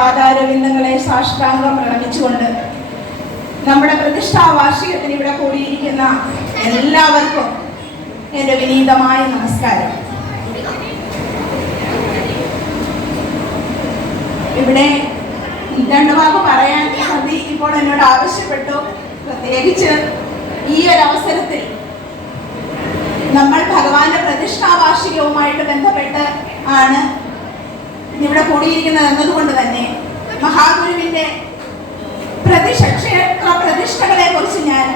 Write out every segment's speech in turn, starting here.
പാതാരവിന്ദങ്ങളെ സാഷ്ടാംഗം പ്രണമിച്ചുകൊണ്ട് നമ്മുടെ പ്രതിഷ്ഠാ വാർഷികത്തിന് ഇവിടെ കൂടിയിരിക്കുന്ന എല്ലാവർക്കും എന്റെ വിനീതമായ നമസ്കാരം. ഇവിടെ രണ്ട് വാക്ക് പറയാൻ സന്ധി ഇപ്പോൾ എന്നോട് ആവശ്യപ്പെട്ടു. പ്രത്യേകിച്ച് ഈ ഒരു അവസരത്തിൽ നമ്മൾ ഭഗവാന്റെ പ്രതിഷ്ഠാ വാർഷികവുമായിട്ട് ബന്ധപ്പെട്ട് ആണ് ഇവിടെ കൂടിയിരിക്കുന്നത് എന്നതുകൊണ്ട് തന്നെ മഹാഗുരുവിന്റെ പ്രതിഷ്ഠ ക്ഷേത്ര പ്രതിഷ്ഠകളെ കുറിച്ച് ഞാൻ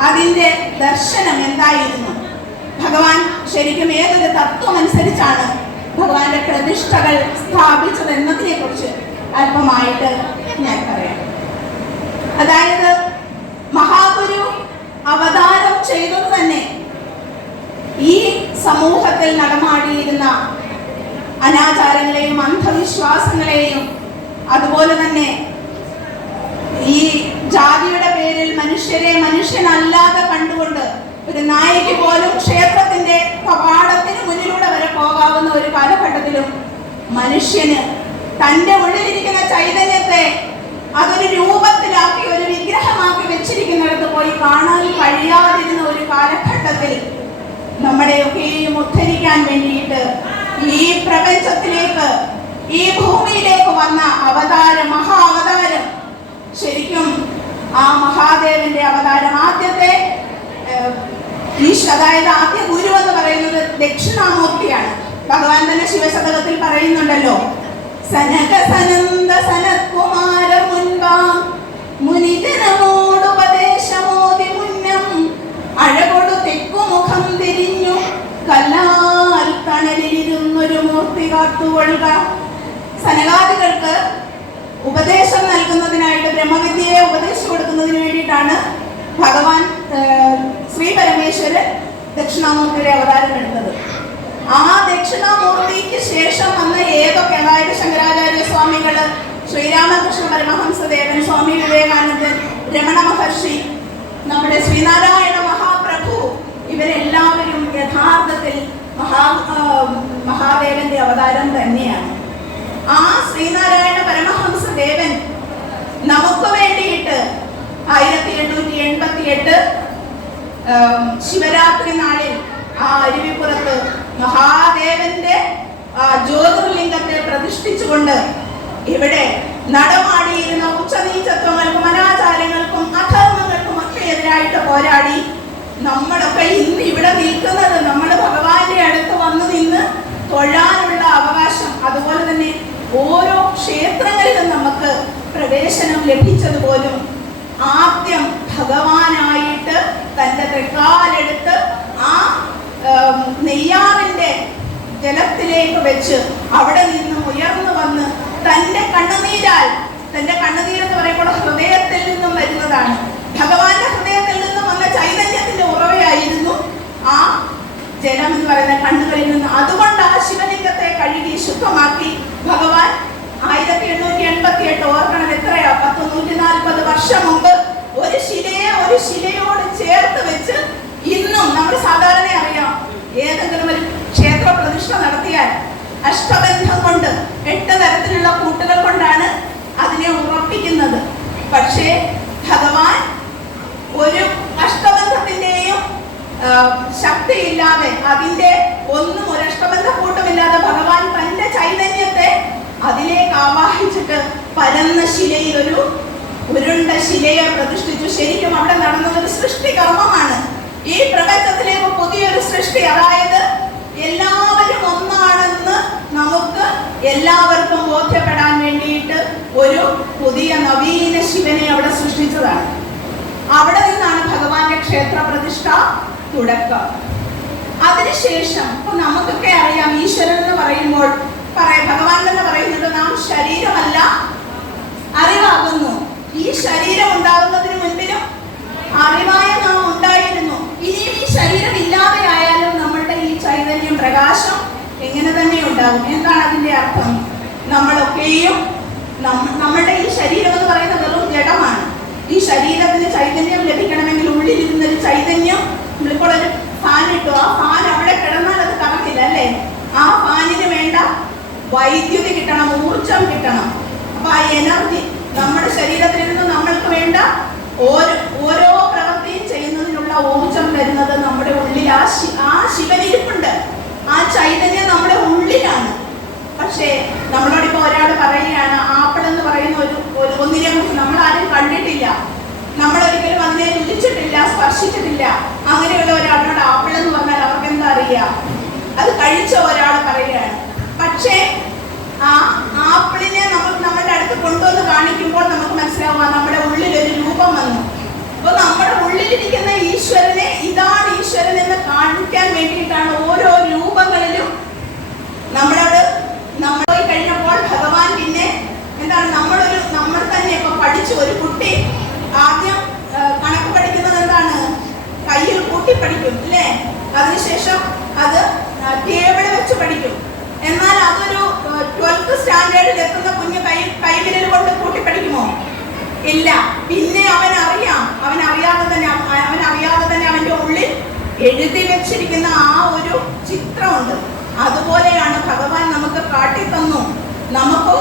അതിന്റെ ദർശനം എന്തായിരുന്നു? ഭഗവാൻ ശരിക്കും ഏതൊരു തത്വം അനുസരിച്ചാണ് ഭഗവാന്റെ പ്രതിഷ്ഠകൾ സ്ഥാപിച്ചത് എന്നതിനെ കുറിച്ച് അല്പമായിട്ട് ഞാൻ പറയാം. അതായത് മഹാഗുരു അവതാരം ചെയ്തത് തന്നെ ഈ സമൂഹത്തിൽ നടമാടിയിരുന്ന അനാചാരങ്ങളെയും അന്ധവിശ്വാസങ്ങളെയും അതുപോലെ തന്നെ ഈ ജാതിയുടെ പേരിൽ മനുഷ്യരെ മനുഷ്യനല്ലാതെ കണ്ടുകൊണ്ട് ഒരു നായകി പോലും ക്ഷേത്രത്തിന്റെ കവാടത്തിന് മുന്നിലൂടെ വരെ പോകാവുന്ന ഒരു കാലഘട്ടത്തിലും മനുഷ്യന് തന്റെ ഉള്ളിലിരിക്കുന്ന ചൈതന്യത്തെ അതൊരു രൂപത്തിലാക്കി ഒരു വിഗ്രഹമാക്കി വെച്ചിരിക്കുന്നിടത്ത് പോയി കാണാൻ കഴിയാതിരുന്ന ഒരു കാലഘട്ടത്തിൽ നമ്മുടെയൊക്കെയും ഉദ്ധരിക്കാൻ വേണ്ടിയിട്ട് ഈ പ്രപഞ്ചത്തിലേക്ക് ഈ ഭൂമിയിലേക്ക് വന്ന അവതാരം മഹാ അവതാരം. ശരിക്കും ആ മഹാദേവന്റെ അവതാരം ആദ്യത്തെ ഈശ അതായത് ആദ്യ ഗുരു എന്ന് പറയുന്നത് ദക്ഷിണാമൂർത്തിയാണ്. ഭഗവാൻ തന്നെ ശിവശതകത്തിൽ പറയുന്നുണ്ടല്ലോ സനക സനന്ദ സനത്കുമാര മുൻപാം മുനിജനമോടുപദേശമോതി കൊടുക്കുന്നതിന് വേണ്ടിയിട്ടാണ് ഭഗവാൻ ശ്രീ പരമേശ്വരൻ ദക്ഷിണാമൂർത്തിയുടെ അവതാരം എടുത്തത്. ആ ദക്ഷിണാമൂർത്തിക്ക് ശേഷം വന്ന ഏതൊക്കെ അതായത് ശങ്കരാചാര്യ സ്വാമികൾ ശ്രീരാമകൃഷ്ണ പരമഹംസദേവൻ സ്വാമി വിവേകാനന്ദൻ രമണ മഹർഷി നമ്മുടെ ശ്രീനാരായണ മഹാപ്രഭു ഇവരെല്ലാവരും യഥാർത്ഥത്തിൽ മഹാ മഹാദേവന്റെ അവതാരം തന്നെയാണ്. ആ ശ്രീനാരായണ പരമഹംസദേവൻ നമുക്ക് വേണ്ടിയിട്ട് ആയിരത്തി എണ്ണൂറ്റി എൺപത്തി എട്ട് ശിവരാത്രി നാളിൽ ആ അരുവിപ്പുറത്ത് മഹാദേവന്റെ ജ്യോതിർലിംഗത്തെ പ്രതിഷ്ഠിച്ചുകൊണ്ട് ഇവിടെ നടമാടിയിരുന്ന ഉച്ചനീചത്വങ്ങൾക്കും അനാചാരങ്ങൾക്കും അധർമ്മങ്ങൾക്കും ഒക്കെ എതിരായിട്ട് പോരാടി നമ്മളൊക്കെ ഇന്ന് ഇവിടെ നിൽക്കുന്നത് നമ്മൾ ഭഗവാന്റെ അടുത്ത് വന്ന് നിന്ന് തൊഴാനുള്ള അവകാശം. അതുപോലെ തന്നെ ഓരോ ക്ഷേത്രങ്ങളിലും നമുക്ക് പ്രവേശനം ലഭിച്ചതുപോലും ആദ്യം ഭഗവാനായിട്ട് തന്റെ തൃക്കാലെടുത്ത് ആ നെയ്യാറിന്റെ ജലത്തിലേക്ക് വെച്ച് അവിടെ നിന്ന് ഉയർന്നു വന്ന് തന്റെ കണ്ണുനീരാൽ തന്റെ കണ്ണുനീരെന്ന് പറയുമ്പോൾ ഹൃദയത്തിൽ നിന്നും വരുന്നതാണ്. ഭഗവാന്റെ ഹൃദയത്തിൽ നിന്നും വന്ന ചൈതന്യത്തിന്റെ ഉറവയായിരുന്നു ആ ജലം എന്ന് പറയുന്ന കണ്ണുകളിൽ നിന്ന്. അതുകൊണ്ട് ആ ശിവലിംഗത്തെ കഴുകി ശുദ്ധമാക്കി ഭഗവാൻ ആയിരത്തി എണ്ണൂറ്റി എൺപത്തി എട്ട് ഓർക്കണം എത്രയാ? പത്ത് നൂറ്റി നാൽപ്പത് വർഷം മുമ്പ് ഒരു ശിലയെ ഒരു ശിലയോട് ചേർത്ത് വെച്ച് ഇന്നും നമ്മൾ സാധാരണ അറിയാം ഏതെങ്കിലും ഒരു ക്ഷേത്ര പ്രതിഷ്ഠ നടത്തിയാൽ അഷ്ടബന്ധം കൊണ്ട് എട്ട് തരത്തിലുള്ള കൂട്ടുകൾ കൊണ്ടാണ് അതിനെ ഉറപ്പിക്കുന്നത്. പക്ഷേ ഭഗവാൻ ഒരു അഷ്ടബന്ധത്തിന്റെയും ശക്തിയില്ലാതെ അതിന്റെ ഒന്നും ഒരു അഷ്ടബന്ധ കൂട്ടമില്ലാതെ ഭഗവാൻ തന്റെ ചൈതന്യത്തെ അതിലേക്ക് ആവാഹിച്ചിട്ട് പരന്ന ശിലയിൽ ഒരു ഉരുണ്ട ശിലയെ പ്രതിഷ്ഠിച്ചു. ശരിക്കും അവിടെ നടന്നത് ഒരു സൃഷ്ടി കർമ്മമാണ്. ഈ പ്രപഞ്ചത്തിലേക്ക് പുതിയൊരു സൃഷ്ടി അതായത് എല്ലാവരും ഒന്നാണെന്ന് നമുക്ക് എല്ലാവർക്കും ബോധ്യപ്പെടാൻ വേണ്ടിയിട്ട് ഒരു പുതിയ നവീന ശിവനെ അവിടെ സൃഷ്ടിച്ചതാണ്. അവിടെ നിന്നാണ് ഭഗവാന്റെ ക്ഷേത്ര പ്രതിഷ്ഠ തുടക്കം. അതിനുശേഷം ഇപ്പൊ നമുക്കൊക്കെ അറിയാം ഈശ്വരൻ എന്ന് പറയുമ്പോൾ പറയാം ഭഗവാൻ എന്ന് പറയുന്നത് നാം ശരീരമല്ല അറിവാകുന്നു. ശരീരം ഉണ്ടാകുന്നതിന് മുൻപിലും അറിവായ നാം ഉണ്ടായിരുന്നു. ഇനിയും ഈ ശരീരം ഇല്ലാതെയായാലും നമ്മളുടെ ഈ ചൈതന്യം പ്രകാശം എങ്ങനെ തന്നെ ഉണ്ടാകും? എന്താണ് അതിന്റെ അർത്ഥം? നമ്മളൊക്കെയും നമ്മ- നമ്മളുടെ ഈ ശരീരം എന്ന് പറയുന്നത് വെറും ജഡമാണ്. ഈ ശരീരത്തിന് ചൈതന്യം ലഭിക്കണമെങ്കിൽ ഉള്ളിലിരുന്ന ഒരു ചൈതന്യം നമ്മളിപ്പോൾ ഒരു ഫാൻ ഇട്ടു. ആ ഫാൻ അവിടെ കിടന്നാൽ അത് കറങ്ങില്ല അല്ലേ? ആ ഫാനിന് വേണ്ട വൈദ്യുതി കിട്ടണം ഊർജം കിട്ടണം. അപ്പൊ ആ എനർജി നമ്മുടെ ശരീരത്തിൽ നിന്ന് നമ്മൾക്ക് വേണ്ട ഓരോ ഓരോ പ്രവൃത്തിയും ചെയ്യുന്നതിനുള്ള ഊർജം വരുന്നത് നമ്മുടെ ഉള്ളിൽ. ആ ശി- ആ ശിവനിരിപ്പുണ്ട്. ആ ചൈതന്യം നമ്മുടെ ഉള്ളിലാണ്. പക്ഷേ നമ്മളോട് ഇപ്പൊ ഒരാൾ പറയുകയാണ് ആപ്പിൾ എന്ന് പറയുന്ന ഒരു ഒരു ഒന്നിനെ കുറിച്ച് നമ്മൾ ആരും കണ്ടിട്ടില്ല. നമ്മൾ ഒരിക്കലും അതിനെ രുചിച്ചിട്ടില്ല സ്പർശിച്ചിട്ടില്ല. അങ്ങനെയുള്ള ഒരാളോട് ആപ്പിൾ എന്ന് പറഞ്ഞാൽ അവർക്ക് എന്താ അറിയാം? അത് കഴിച്ച ഒരാൾ പറയുകയാണ്. പക്ഷേ ആ ആപ്പിളിനെ കൊണ്ടുവന്ന് കാണിക്കുമ്പോൾ നമുക്ക് മനസ്സിലാവുക നമ്മുടെ ഉള്ളിൽ ഒരു രൂപം വന്നു. അപ്പൊ നമ്മുടെ ഉള്ളിലിരിക്കുന്ന ഈശ്വരനെ ഇതാണ് ഈശ്വരൻ എന്ന് കാണിക്കാൻ വേണ്ടിയിട്ടാണ് ഓരോ രൂപങ്ങളിലും നമ്മളോട് നമ്മൾ പോയി കഴിഞ്ഞപ്പോൾ ഭഗവാൻ പിന്നെ എന്താണ് നമ്മളൊരു നമ്മൾ തന്നെ ഇപ്പൊ പഠിച്ചു ഒരു കുട്ടി ആദ്യം കണക്ക് പഠിക്കുന്നത് എന്താണ്? കയ്യിൽ കൂട്ടി പഠിക്കും അല്ലേ? അതിനുശേഷം അത് ടേബിൾ വെച്ച് പഠിക്കും. എന്നാൽ അതൊരു ട്വൽത്ത് സ്റ്റാൻഡേർഡിൽ എത്തുന്ന കുഞ്ഞ് കൈ കൈവിരൽ കൊണ്ട് കൂട്ടി പഠിക്കുമോ ഇല്ല. പിന്നെ അവൻ അറിയാം അവൻ അറിയാതെ തന്നെ അവൻ അറിയാതെ തന്നെ അവന്റെ ഉള്ളിൽ എഴുതി വെച്ചിരിക്കുന്ന ആ ഒരു ചിത്രമുണ്ട്. അതുപോലെയാണ് ഭഗവാൻ നമുക്ക് കാട്ടിത്തന്നു. നമുക്ക്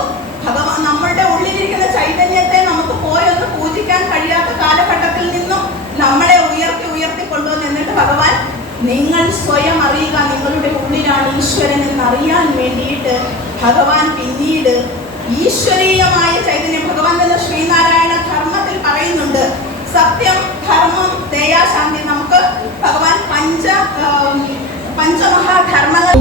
ഭഗവാൻ നമ്മളുടെ ഉള്ളിലിരിക്കുന്ന ചൈതന്യത്തെ നമുക്ക് പോയൊന്ന് പൂജിക്കാൻ കഴിയാത്ത കാലഘട്ടത്തിൽ നിന്നും നമ്മളെ ഉയർത്തി ഉയർത്തി കൊണ്ടുവന്നിട്ട് ഭഗവാൻ നിങ്ങൾ സ്വയം അറിയുക നിങ്ങളുടെ ഉള്ളിലാണ് ഈശ്വരൻ എന്ന് അറിയാൻ വേണ്ടിയിട്ട് ഭഗവാൻ പിന്നീട് ഈശ്വരീയമായ ചൈതന്യം ഭഗവാൻ തന്നെ ശ്രീനാരായണ ധർമ്മത്തിൽ പറയുന്നുണ്ട്. സത്യം ധർമ്മം ദയാശാന്തി നമുക്ക് ഭഗവാൻ പഞ്ച പഞ്ചമഹാധർമ്മങ്ങൾ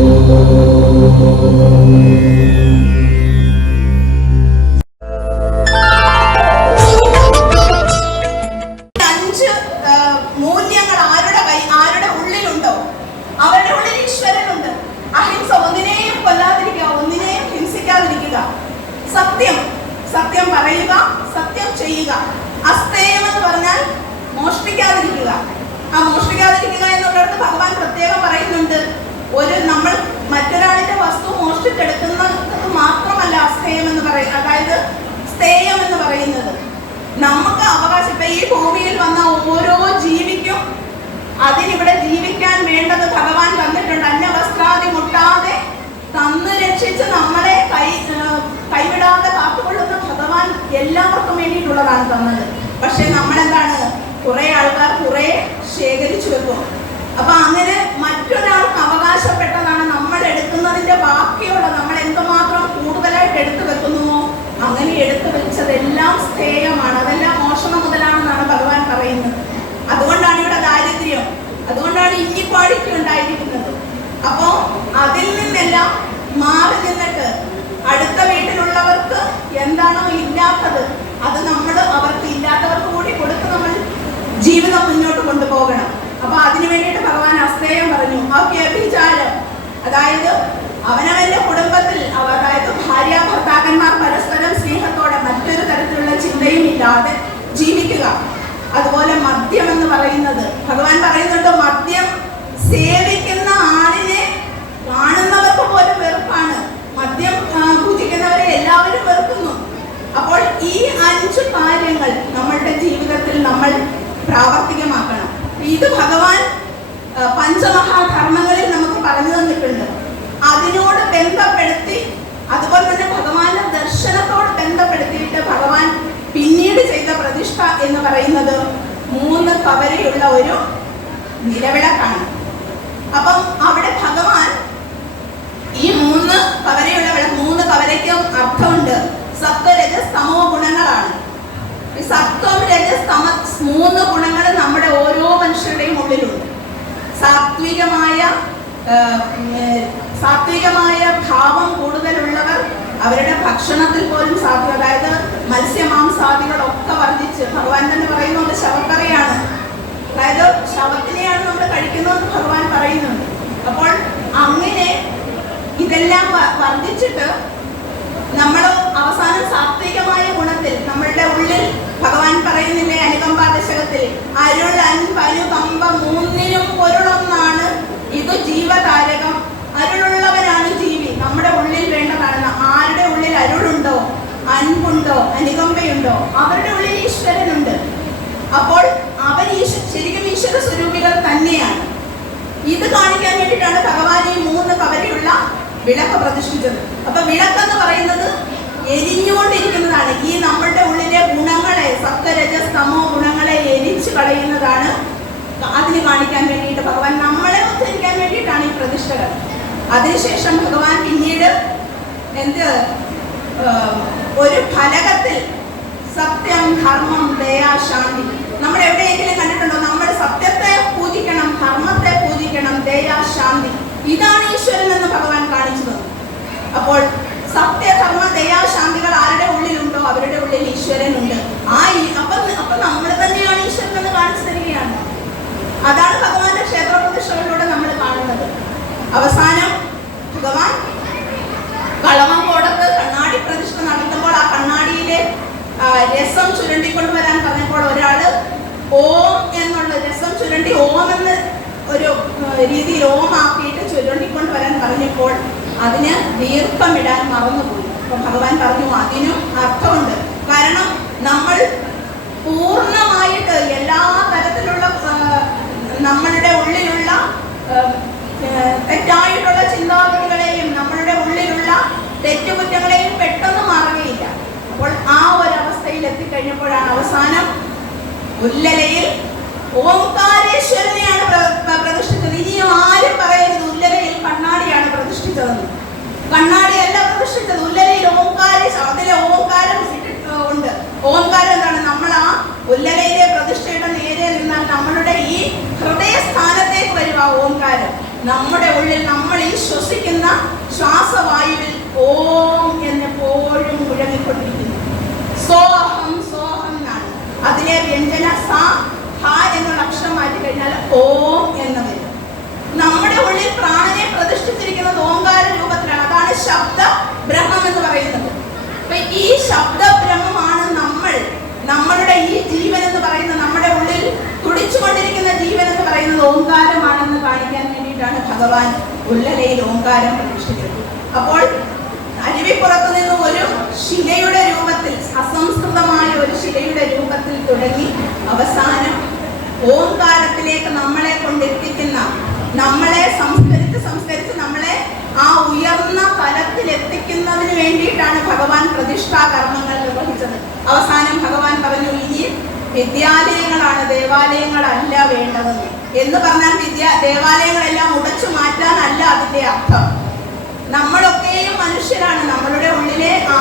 അതായത് സ്തേയം എന്ന് പറയുന്നത്. നമുക്ക് അവകാശം. ഇപ്പൊ ഈ ഭൂമിയിൽ വന്ന ഓരോ ജീവിക്കും അതിനിവിടെ ജീവിക്കാൻ വേണ്ടത് ഭഗവാൻ തന്നിട്ടുണ്ട്. അന്യവസ്ത്രാതി മുട്ടാതെ തന്ന് രക്ഷിച്ച് നമ്മളെ കൈ കൈവിടാതെ കാത്തുകൊള്ളുന്ന ഭഗവാൻ എല്ലാവർക്കും വേണ്ടിയിട്ടുള്ളതാണ് തന്നത്. പക്ഷെ നമ്മളെന്താണ്? കുറെ ആൾക്കാർ കുറെ ശേഖരിച്ചു വെക്കും. അപ്പൊ അങ്ങനെ മറ്റൊരാൾക്ക് അവകാശപ്പെട്ടതാണ് നമ്മൾ എടുക്കുന്നതിന്റെ ബാക്കിയുള്ള നമ്മൾ എന്തുമാത്രം കൂടുതലായിട്ട് എടുത്തു വെക്കുന്നുവോ അങ്ങനെ എടുത്തു വെച്ചതെല്ലാം സ്ഥേയമാണ് അതെല്ലാം മോഷണം മുതലാണെന്നാണ് ഭഗവാൻ പറയുന്നത് അതുകൊണ്ടാണ് ഇവിടെ ദാരിദ്ര്യം ഇന്നിക്വാളിറ്റി ഉണ്ടായിരിക്കുന്നത് അപ്പോ അതിൽ നിന്നെല്ലാം മാറി നിന്നിട്ട് അടുത്ത വീട്ടിലുള്ളവർക്ക് എന്താണോ ഇല്ലാത്തത് അത് നമ്മൾ അവർക്ക് ഇല്ലാത്തവർക്ക് കൂടി കൊടുത്ത് നമ്മൾ ജീവിതം മുന്നോട്ട് കൊണ്ടുപോകണം. അപ്പൊ അതിനു വേണ്ടിയിട്ട് ഭഗവാൻ അസ്തേയം പറഞ്ഞു ആ വ്യഭിചാരം. അതായത് അവനവന്റെ കുടുംബത്തിൽ അതായത് ഭാര്യ ഭർത്താക്കന്മാർ പരസ്പരം സ്നേഹത്തോടെ മറ്റൊരു തരത്തിലുള്ള ചിന്തയും ഇല്ലാതെ ജീവിക്കുക. അതുപോലെ മദ്യം എന്ന് പറയുന്നത്. ഭഗവാൻ പറയുന്നുണ്ട് മദ്യം സേവിക്കുന്ന ആളിനെ കാണുന്നവർക്ക് പോലും വെറുപ്പാണ്. മദ്യം പൂജിക്കുന്നവരെ എല്ലാവരും വെറുക്കുന്നു. അപ്പോൾ ഈ അഞ്ച് കാര്യങ്ങൾ നമ്മളുടെ ജീവിതത്തിൽ നമ്മൾ പ്രാവർത്തികമാക്കണം. ഇത് ഭഗവാൻ പഞ്ചമഹാധർമ്മങ്ങളിൽ നമുക്ക് പറഞ്ഞു തന്നിട്ടുണ്ട്. അതിനോട് ബന്ധപ്പെടുത്തി അതുപോലെ തന്നെ ഭഗവാന്റെ ദർശനത്തോട് ബന്ധപ്പെടുത്തിയിട്ട് ഭഗവാൻ പിന്നീട് ചെയ്ത പ്രതിഷ്ഠ എന്ന് പറയുന്നത് മൂന്ന് കവരയുള്ള ഒരു നിലവിളക്കാണ്. അപ്പം അവിടെ ഭഗവാൻ ഈ മൂന്ന് കവരയുള്ള വിളക്ക് മൂന്ന് കവരയ്ക്കും അർത്ഥമുണ്ട്. സത്വരജ സമോ ഗുണങ്ങളാണ്. സത്വം രജ സമ മൂന്ന് ഗുണങ്ങൾ നമ്മുടെ ഓരോ മനുഷ്യരുടെയും ഉള്ളിലുണ്ട്. സാത്വികമായ സാത്വികമായ ഭാവം കൂടുതലുള്ളവർ അവരുടെ ഭക്ഷണത്തിൽ പോലും സാധ്യത അതായത് മത്സ്യമാംസാദികളൊക്കെ വർദ്ധിച്ച്. ഭഗവാൻ തന്നെ പറയുന്നത് ശവക്കറിയാണ്. അതായത് ശവത്തിനെയാണ് നമ്മൾ കഴിക്കുന്നതെന്ന് ഭഗവാൻ പറയുന്നുണ്ട്. അപ്പോൾ അങ്ങനെ ഇതെല്ലാം വർദ്ധിച്ചിട്ട് നമ്മൾ അവസാനം സാത്വികമായ ഗുണത്തിൽ നമ്മളുടെ ഉള്ളിൽ ഭഗവാൻ പറയുന്നില്ലേ അനുകമ്പാദശകത്തിൽ അരുൾ അൻപനുകമ്പ മൂന്നിനും പൊരുളൊന്നാണ് ഇത് ജീവതാരകം. അരുളുള്ളവരാണ് ജീവി. നമ്മുടെ ഉള്ളിൽ ആരുടെ അരുളുണ്ടോ? അൻപുണ്ടോ? അനുകമ്പയുണ്ടോ? അവരുടെ ഉള്ളിൽ ഈശ്വരനുണ്ട്. അപ്പോൾ അവൻ ഈശ്വ ശരിക്കും ഈശ്വര സ്വരൂപികൾ തന്നെയാണ്. ഇത് കാണിക്കാൻ വേണ്ടിയിട്ടാണ് ഭഗവാൻ ഈ മൂന്ന് കവരയുള്ള വിളക്ക് പ്രതിഷ്ഠിച്ചത്. അപ്പൊ വിളക്ക് എന്ന് പറയുന്നത് എരിഞ്ഞുകൊണ്ടിരിക്കുന്നതാണ്. ഈ നമ്മളുടെ ഉള്ളിലെ ഗുണങ്ങളെ സപ്തരജ സമോ ഗുണങ്ങളെ എരിച്ചു കളയുന്നതാണ് അതിന് കാണിക്കാൻ വേണ്ടിയിട്ട് ഭഗവാൻ നമ്മളെ ഉദ്ധരിക്കാൻ വേണ്ടിയിട്ടാണ് ഈ പ്രതിഷ്ഠകൾ. അതിനുശേഷം ഭഗവാൻ പിന്നീട് എന്ത് ഒരു ഫലകത്തിൽ സത്യം ധർമ്മം ദയ ശാന്തി. നമ്മൾ എവിടെയെങ്കിലും കണ്ടിട്ടുണ്ടോ? നമ്മൾ സത്യത്തെ പൂജിക്കണം ധർമ്മത്തെ പൂജിക്കണം ദയ ശാന്തി. ഇതാണ് ഈശ്വരൻ എന്ന് ഭഗവാൻ കാണിച്ചു തന്നു അപ്പോൾ സത്യധർമ്മ ദയാശാന്തികൾ ആരുടെ ഉള്ളിലുണ്ടോ അവരുടെ ഉള്ളിൽ ഈശ്വരൻ ഉണ്ട് ആ ഈ- അപ്പൊ അപ്പൊ നമ്മൾ തന്നെയാണ് ഈശ്വരൻ എന്ന് കാണിച്ചു തരികയാണ് അതാണ് ഭഗവാന്റെ ക്ഷേത്ര പ്രതിഷ്ഠകളിലൂടെ നമ്മൾ കാണുന്നത് അവസാനം ഭഗവാൻ കളമങ്കോടത്ത് കണ്ണാടി പ്രതിഷ്ഠ നടത്തുമ്പോൾ ആ കണ്ണാടിയിലെ ആ, രസം ചുരണ്ടിക്കൊണ്ട് വരാൻ പറഞ്ഞപ്പോൾ ഒരാൾ ഓം എന്നുള്ള രസം ചുരണ്ടി ഓം എന്ന് ഒരു ആ, രീതിയിൽ ഓം ആക്കിയിട്ട് ചുരണ്ടിക്കൊണ്ട് വരാൻ പറഞ്ഞപ്പോൾ അതിന് ദീർഘമിടാൻ മറന്നുപോയി. അപ്പൊ ഭഗവാൻ പറഞ്ഞു അതിനും അർത്ഥമുണ്ട്. കാരണം നമ്മൾ പൂർണമായിട്ട് എല്ലാ തരത്തിലുള്ള നമ്മളുടെ ഉള്ളിലുള്ള തെറ്റായിട്ടുള്ള ചിന്താഗതികളെയും നമ്മളുടെ ഉള്ളിലുള്ള തെറ്റുകുറ്റങ്ങളെയും പെട്ടെന്ന് മാറുകയില്ല. അപ്പോൾ ആ ഒരു അവസ്ഥയിൽ എത്തിക്കഴിഞ്ഞപ്പോഴാണ് അവസാനം ഉല്ലലയിൽ ഓംകാരേശ്വരനെയാണ് പ്ര- പ്ര- പ്രതിഷ്ഠിച്ചത് ഇനിയും ആരും പറയരുത് ഉല്ലലയിൽ കണ്ണാടിയാണ് പ്രതിഷ്ഠിച്ചതെന്ന്. കണ്ണാടിയല്ല പ്രതിഷ്ഠിച്ചത്. ഉല്ലലയിൽ ഓംകാരം അതിലെ ഓംകാരം ഉണ്ട്. ഓംകാരം എന്താണ്? നമ്മൾ ആ ഉല്ലലയിലെ പ്രതിഷ്ഠയുടെ നേരെ നിന്നാൽ നമ്മളുടെ ഈ ഹൃദയ സ്ഥാനത്തേക്ക് വരും ആ ഓംകാരം. നമ്മുടെ ഉള്ളിൽ നമ്മൾ ഈ ശ്വസിക്കുന്ന ശ്വാസവായുവിൽ ഓം എന്ന് എന്നെപ്പോഴും മുഴങ്ങിക്കൊണ്ടിരിക്കുന്നു. സോഹം സോഹം എന്നാണ്. അതിലെ വ്യഞ്ജന സ ഹ എന്നുള്ള അക്ഷരം മാറ്റി കഴിഞ്ഞാൽ ഓം എന്ന് വരും. നമ്മുടെ ഉള്ളിൽ പ്രാണനെ പ്രതിഷ്ഠിച്ചിരിക്കുന്നത് ഓങ്കാര രൂപത്തിലാണ്. അതാണ് ശബ്ദ ബ്രഹ്മം എന്ന് പറയുന്നത്. അപ്പൊ ഈ ശബ്ദ ബ്രഹ്മമാണ് നമ്മൾ. നമ്മളുടെ ഈ ജീവൻ എന്ന് പറയുന്ന നമ്മുടെ ഉള്ളിൽ തുടിച്ചുകൊണ്ടിരിക്കുന്ന ജീവൻ എന്ന് പറയുന്നത് ഓങ്കാരമാണെന്ന് കാണിക്കാൻ വേണ്ടിയിട്ടാണ് ഭഗവാൻ ഉള്ളലയിൽ ഓങ്കാരം പ്രതിഷ്ഠിച്ചത്. അപ്പോൾ അരുവിപ്പുറത്തു നിന്ന് ഒരു ശിലയുടെ രൂപത്തിൽ അസംസ്കൃതമായ ഒരു ശിലയുടെ രൂപത്തിൽ തുടങ്ങി അവസാനം ഓംകാരത്തിലേക്ക് നമ്മളെ കൊണ്ടെത്തിക്കുന്ന നമ്മളെ സംസ്കരിച്ച് സംസ്കരിച്ച് നമ്മളെ ആ ഉയർന്ന തലത്തിൽ എത്തിക്കുന്നതിന് വേണ്ടിയിട്ടാണ് ഭഗവാൻ പ്രതിഷ്ഠാ കർമ്മങ്ങൾ നിർവഹിച്ചത്. അവസാനം ഭഗവാൻ പറഞ്ഞു ഇനി വിദ്യാലയങ്ങളാണ് ദേവാലയങ്ങളല്ല വേണ്ടതെന്ന് എന്ന് പറഞ്ഞാൽ വിദ്യാ ദേവാലയങ്ങളെല്ലാം ഉടച്ചു മാറ്റാനല്ല അതിന്റെ അർത്ഥം. നമ്മളൊക്കെയും മനുഷ്യരാണ്. നമ്മളുടെ ഉള്ളിലെ ആ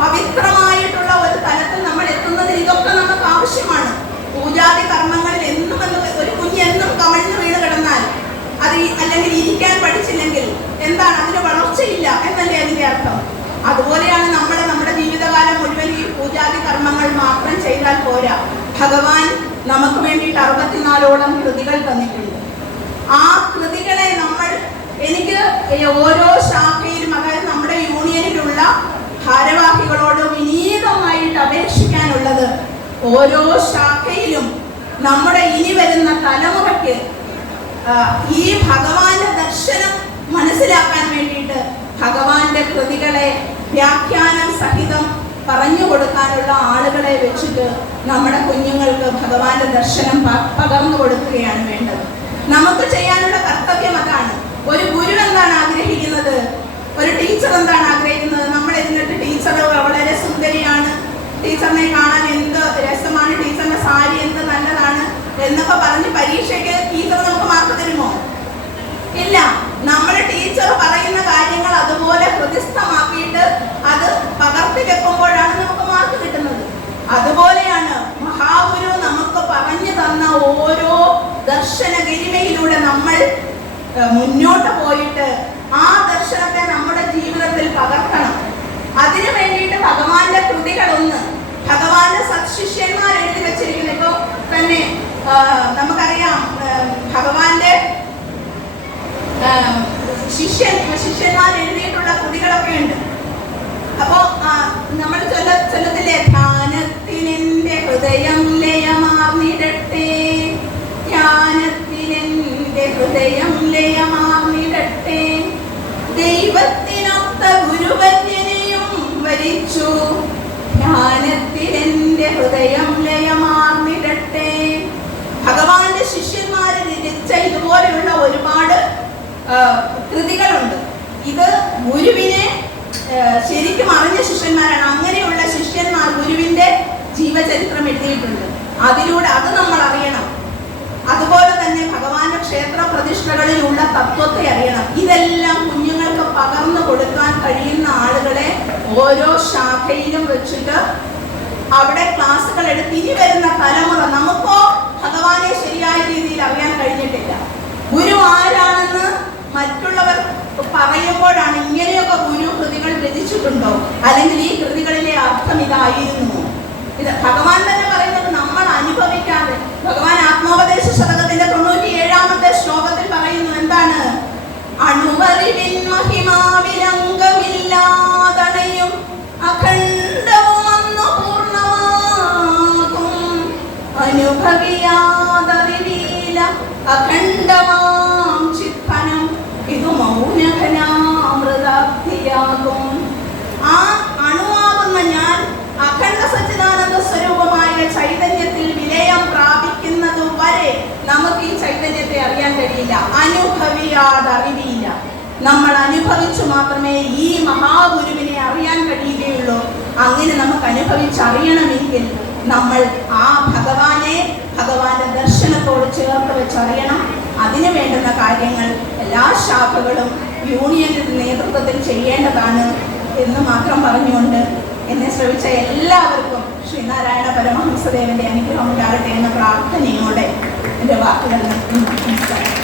പവിത്രമായിട്ടുള്ള ഒരു തലത്തിൽ നമ്മൾ എത്തുന്നതിന് ഇതൊക്കെ നമുക്ക് ആവശ്യമാണ്. പൂജാതി കർമ്മങ്ങളിൽ എന്നും ഒരു കുഞ്ഞെന്നും കമഴ്ന്നു അത് അല്ലെങ്കിൽ ഇരിക്കാൻ പഠിച്ചില്ലെങ്കിൽ എന്താണ് അതിന് വളർച്ചയില്ല എന്നല്ലേ അതിന്റെ അർത്ഥം? അതുപോലെയാണ് നമ്മൾ നമ്മുടെ ജീവിതകാലം മുഴുവൻ ഈ പൂജാതി കർമ്മങ്ങൾ മാത്രം ചെയ്താൽ പോരാ. ഭഗവാൻ നമുക്ക് വേണ്ടിയിട്ട് അറുപത്തിനാലോളം കൃതികൾ തന്നിട്ടുണ്ട്. ആ കൃതികളെ നമ്മൾ എനിക്ക് ഓരോ ശാഖയിലും അതായത് നമ്മുടെ യൂണിയനിലുള്ള ഭാരവാഹികളോട് വിനീതമായിട്ട് അപേക്ഷിക്കാനുള്ളത് ഓരോ ശാഖയിലും നമ്മുടെ ഇനി വരുന്ന തലമുറയ്ക്ക് ഈ ഭഗവാന്റെ ദർശനം മനസ്സിലാക്കാൻ വേണ്ടിയിട്ട് ഭഗവാന്റെ കൃതികളെ വ്യാഖ്യാനം സഹിതം പറഞ്ഞു കൊടുക്കാനുള്ള ആളുകളെ വെച്ചിട്ട് നമ്മുടെ കുഞ്ഞുങ്ങൾക്ക് ഭഗവാന്റെ ദർശനം പകർന്നു കൊടുക്കുകയാണ് വേണ്ടത്. നമുക്ക് ചെയ്യാനുള്ള കർത്തവ്യം അതാണ്. ഒരു ഗുരു എന്താണ് ആഗ്രഹിക്കുന്നത്? ഒരു ടീച്ചർ എന്താണ് ആഗ്രഹിക്കുന്നത്? നമ്മൾ ഇരുന്നിട്ട് ടീച്ചർ വളരെ സുന്ദരിയാണ്. ടീച്ചറിനെ കാണാൻ എന്ത് രസമാണ്? ടീച്ചറിന്റെ സാരി എന്നൊക്കെ പറഞ്ഞ് പരീക്ഷയ്ക്ക് ടീച്ചർ നമുക്ക് മാർക്ക് തരുമോ? ഇല്ല. നമ്മൾ ടീച്ചർ പറയുന്ന കാര്യങ്ങൾ അതുപോലെ ഹൃദയസ്ഥമാക്കിയിട്ട് അത് പകർത്തി വെക്കുമ്പോഴാണ് നമുക്ക് മാർക്ക് കിട്ടുന്നത്. അതുപോലെയാണ് മഹാഗുരു നമുക്ക് പറഞ്ഞു തന്ന ഓരോ ദർശന ഗരിമയിലൂടെ നമ്മൾ മുന്നോട്ട് പോയിട്ട് ആ ദർശനത്തെ നമ്മുടെ ജീവിതത്തിൽ പകർത്തണം. അതിനു വേണ്ടിയിട്ട് ഭഗവാന്റെ കൃതികളൊന്ന് ഭഗവാന്റെ സത്ശിഷ്യന്മാർ എഴുതി വെച്ചിരിക്കുന്നു തന്നെ നമുക്കറിയാം ഭഗവാന്റെ ശിഷ്യൻ ശിഷ്യന്മാർ എഴുതിയിട്ടുള്ള കൃതികളൊക്കെ ഉണ്ട്. അപ്പോ നമ്മൾ ചൊല്ല ചൊല്ലത്തില്ലേ? ധ്യാനത്തിനെന്റെ ഹൃദയം ലയമാർന്നിടട്ടെ. ധ്യാനത്തിനെന്റെ ഹൃദയം ലയമാർന്നിടട്ടെ. ദൈവത്തിനൊത്ത ഗുരുവര്യനെയും വരിച്ചു. ധ്യാനത്തിലെന്റെ ഹൃദയം ലയമാർന്നിടട്ടെ. ഭഗവാന്റെ ശിഷ്യന്മാരെ രചിച്ച ഇതുപോലെയുള്ള ഒരുപാട് കൃതികളുണ്ട്. ഇത് ഗുരുവിനെ ശരിക്കും അറിഞ്ഞ ശിഷ്യന്മാരാണ്. അങ്ങനെയുള്ള ശിഷ്യന്മാർ ഗുരുവിന്റെ ജീവചരിത്രം എഴുതിയിട്ടുണ്ട്. അതിലൂടെ അത് നമ്മൾ അറിയണം. അതുപോലെ തന്നെ ഭഗവാന്റെ ക്ഷേത്ര പ്രതിഷ്ഠകളിലുള്ള തത്വത്തെ അറിയണം. ഇതെല്ലാം കുഞ്ഞുങ്ങൾക്ക് പകർന്നു കൊടുക്കാൻ കഴിയുന്ന ആളുകളെ ഓരോ ശാഖയിലും വെച്ചിട്ട് അവിടെ ക്ലാസ്സുകൾ എടുത്ത് ഇനി വരുന്ന തലമുറ നമുക്കോ ഭഗവാനെ ശരിയായ രീതിയിൽ അറിയാൻ കഴിഞ്ഞിട്ടില്ല. ഗുരു ആരാണെന്ന് മറ്റുള്ളവർ പറയുമ്പോഴാണ് ഇങ്ങനെയൊക്കെ ഗുരു കൃതികൾ രചിച്ചിട്ടുണ്ടോ? അല്ലെങ്കിൽ ഈ കൃതികളിലെ അർത്ഥം ഇതായിരുന്നു? ഇത് ഭഗവാൻ തന്നെ പറയുന്നത് നമ്മൾ അനുഭവിക്കാതെ. ഭഗവാൻ ആത്മോപദേശ ശതകത്തിന്റെ തൊണ്ണൂറ്റി ഏഴാമത്തെ ശ്ലോകത്തിൽ പറയുന്നു എന്താണ്? അണുവറിവിൻ മഹിമാവിലംഗമില്ലാതണയും അഖണ്ഡവും നമുക്ക് ഈ ചൈതന്യത്തെ അറിയാൻ കഴിയില്ല. അനുഭവിയാതറിവിയില്ല നമ്മൾ അനുഭവിച്ചു മാത്രമേ ഈ മഹാഗുരുവിനെ അറിയാൻ കഴിയുകയുള്ളൂ. അങ്ങനെ നമുക്ക് അനുഭവിച്ചറിയണമെങ്കിൽ നമ്മൾ ആ ഭഗവാനെ ഭഗവാന്റെ ദർശനത്തോട് ചേർത്ത് വെച്ചറിയണം. അതിനു വേണ്ടുന്ന കാര്യങ്ങൾ എല്ലാ ശാഖകളും യൂണിയന്റെ നേതൃത്വത്തിൽ ചെയ്യേണ്ടതാണ് എന്ന് മാത്രം പറഞ്ഞുകൊണ്ട് എന്നെ ശ്രമിച്ച എല്ലാവർക്കും ശ്രീനാരായണ പരമഹംസദേവന്റെ അനുഗ്രഹം ഉണ്ടാകട്ടെ എന്ന പ്രാർത്ഥനയോടെ では、ご覧なってみ。